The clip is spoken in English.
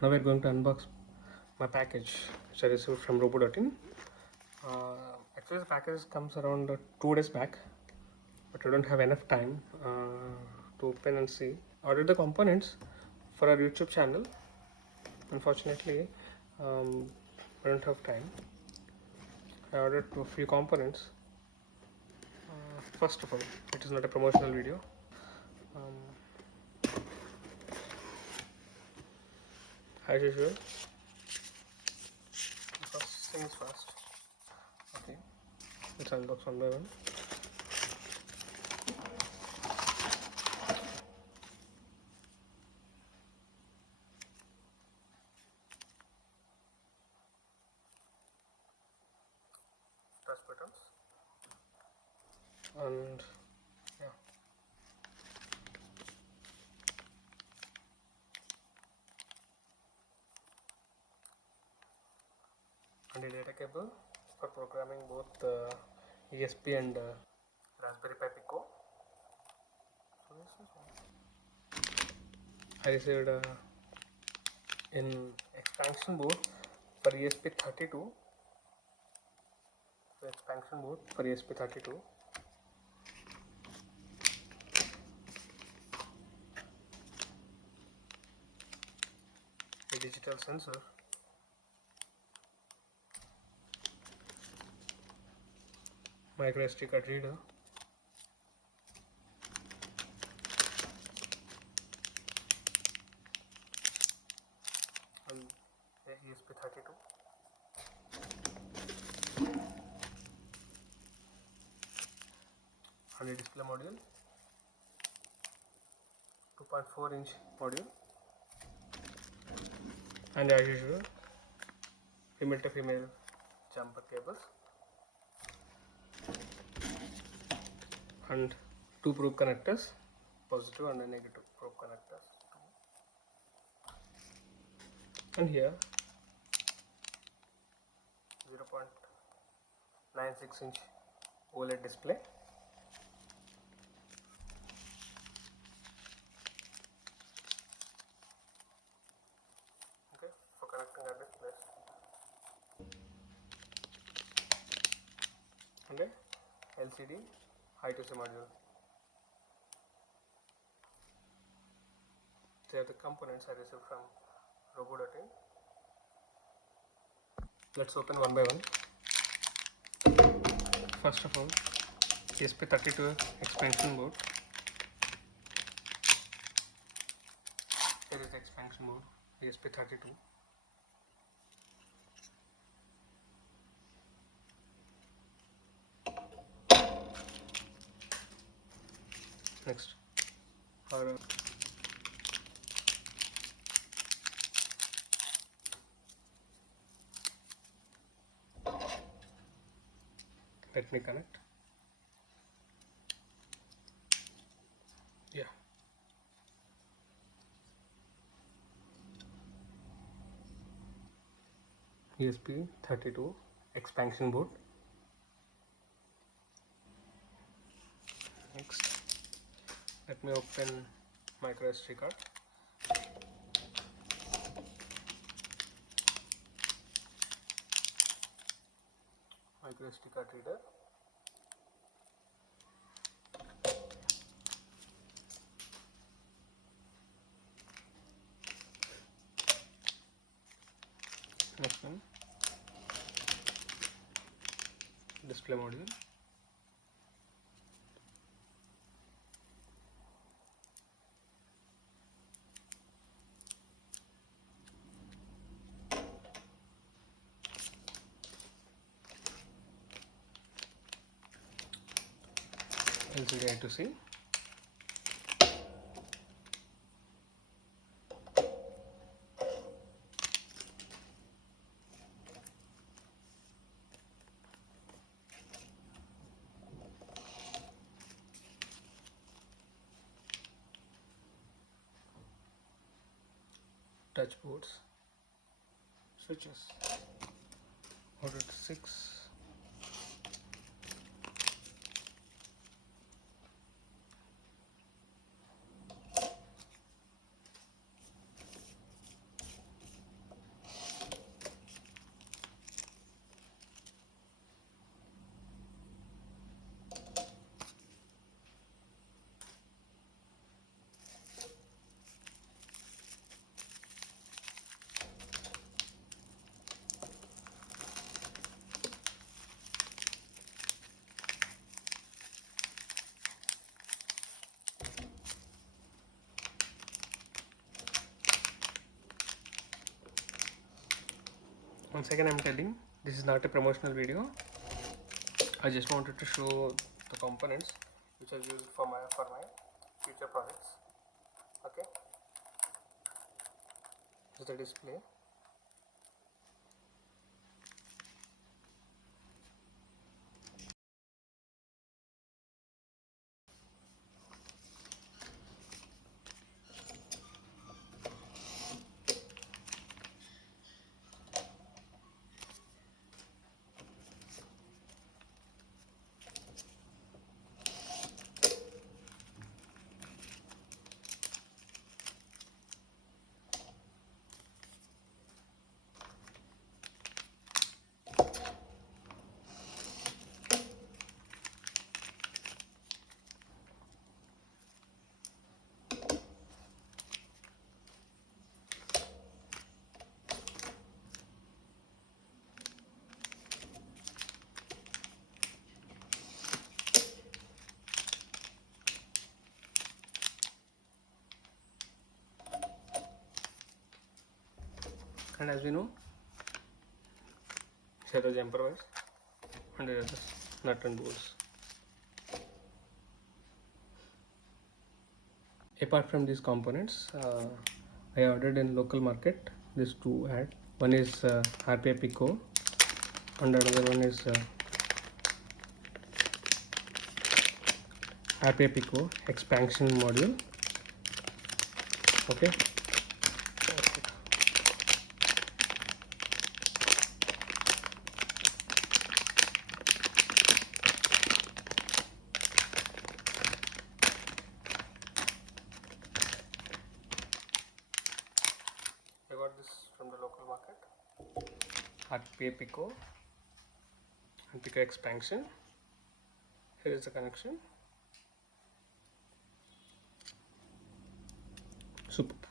Now we're going to unbox my package which I received from robo.in. Actually the package comes around 2 days back, but I don't have enough time to open and see. I ordered the components for our YouTube channel. Unfortunately, I don't have time. I ordered a few components. First of all, it is not a promotional video. As usual, first things first. Okay, let's unbox one by one. Touch buttons and yeah, and a data cable for programming both ESP and Raspberry Pi Pico. So this is one. I received in expansion board for ESP32. So expansion board for ESP32. A digital sensor. Micro SD card reader. And ESP32. And a display module. 2.4-inch module. And as usual, female to female jumper cables. And two probe connectors, positive and negative probe connectors. And here 0.96-inch OLED display. Okay, for connecting our displays. And a LCD high-to-C module. They are the components I received from robo.in. Let's open one by one. First of all, ESP32 expansion board. Here is the expansion board, ESP32. Next, our let me connect. Yeah. ESP32 expansion board. Next, let me open micro SD card. Micro SD card reader. Next one, display module. LCD I2C. Touch boards, switches, ordered 6. Once again, I'm telling, this is not a promotional video. I just wanted to show the components which I use for my future projects. Okay, this is the display. And as we know, here are the jumper wires and here are the nut and bolts. Apart from these components, I ordered in local market these two had. One is RPA Pico and another one is RPA Pico expansion module. Okay. I got this from the local market. RPA Pico and Pico expansion. Here is the connection. Super.